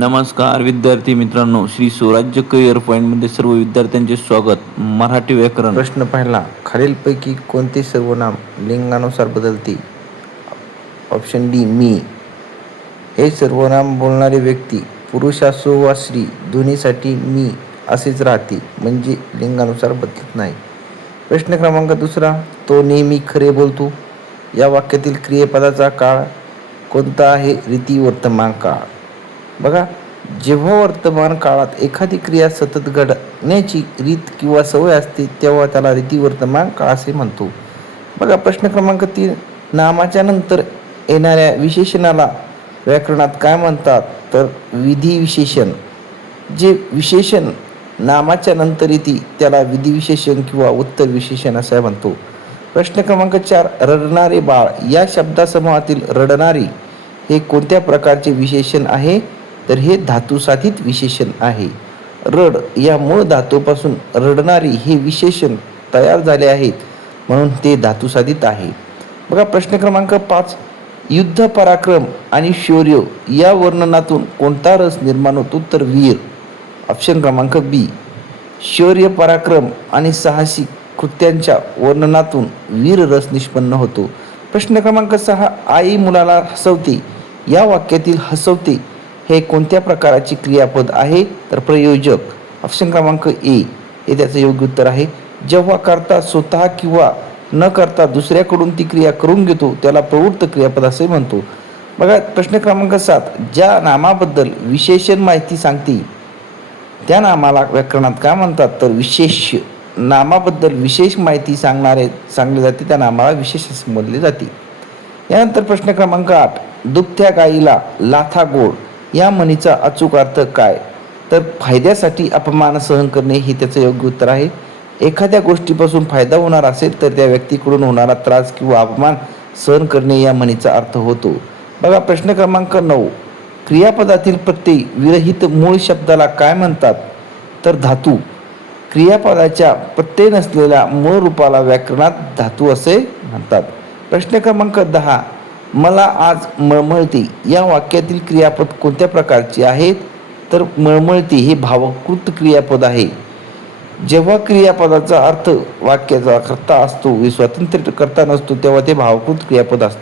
नमस्कार विद्यार्थी मित्रांनो, श्री स्वराज्य करिअर पॉईंटमध्ये सर्व विद्यार्थ्यांचे स्वागत. मराठी व्याकरण. प्रश्न पहिला, खालीलपैकी कोणते सर्वनाम लिंगानुसार बदलते? ऑप्शन डी, मी. हे सर्वनाम बोलणारी व्यक्ती पुरुष असो वा स्त्री दोन्हीसाठी मी असेच राहते, म्हणजे लिंगानुसार बदलत नाही. प्रश्न क्रमांक दुसरा, तो नेहमी खरे बोलतो. या वाक्यातील क्रियापदाचा काळ कोणता आहे? रीती वर्तमान काळ. बघा, जेव्हा वर्तमान काळात एखादी क्रिया सतत घडण्याची रीत किंवा सवय असते तेव्हा त्याला रीती वर्तमान काळ असे म्हणतो. बघा, प्रश्न क्रमांक 3, नामाच्या नंतर येणाऱ्या विशेषणाला व्याकरणात काय म्हणतात? तर विधी विशेषण. जे विशेषण नामाच्या नंतर येते त्याला विधी विशेषण किंवा उत्तर विशेषण असे म्हणतो. प्रश्न क्रमांक 4, रडणारे बाळ. या शब्दासमूहातील रडणारी हे कोणत्या प्रकारचे विशेषण आहे? तर हे धातुसाधित विशेषण आहे. रड या मूळ धातूपासून रडणारी हे विशेषण तयार झाले आहेत, म्हणून ते धातुसाधित आहे. बघा, प्रश्न क्रमांक 5, युद्ध पराक्रम आणि शौर्य या वर्णनातून कोणता रस निर्माण होतो? तर वीर. ऑप्शन क्रमांक बी. शौर्य पराक्रम आणि साहसी कृत्यांच्या वर्णनातून वीर रस निष्पन्न होतो. प्रश्न क्रमांक 6, आई मुलाला हसवते. या वाक्यातील हसवते हे कोणत्या प्रकारचे क्रियापद आहे? तर प्रयोजक. ऑप्शन क्रमांक ए हे त्याचं योग्य उत्तर आहे. जेव्हा करता स्वतः किंवा न करता दुसऱ्याकडून ती क्रिया करून घेतो त्याला प्रवृत्त क्रियापद असे म्हणतो. बघा, प्रश्न क्रमांक 7, ज्या नामाबद्दल विशेषण माहिती सांगते त्या नामाला व्याकरणात काय म्हणतात? तर विशेष्य. नामाबद्दल विशेष माहिती सांगले जाते त्या नामाला विशेष असे बोलले जाते. यानंतर प्रश्न क्रमांक 8, दुभत्या गाईला लाथा गोड. या म्हणीचा अचूक अर्थ काय? तर फायद्यासाठी अपमान सहन करणे हे त्याचं योग्य उत्तर आहे. एखाद्या गोष्टीपासून फायदा होणार असेल तर त्या व्यक्तीकडून होणारा त्रास किंवा अपमान सहन करणे या म्हणीचा अर्थ होतो. बघा, प्रश्न क्रमांक 9, क्रियापदातील प्रत्यय विरहित मूळ शब्दाला काय म्हणतात? तर धातू. क्रियापदाच्या प्रत्यय नसलेल्या मूळ रूपाला व्याकरणात धातू असे म्हणतात. प्रश्न क्रमांक 10, मला आज मळमळते. या वाक्यातील क्रियापद कोणत्या प्रकारचे आहेत? तर मळमळते हे भावकृत क्रियापद आहे. जेव्हा क्रियापदाचा अर्थ वाक्याचा कर्ता असतो व स्वतंत्र कर्ता नसतो तेव्हा ते भावकृत क्रियापद असते.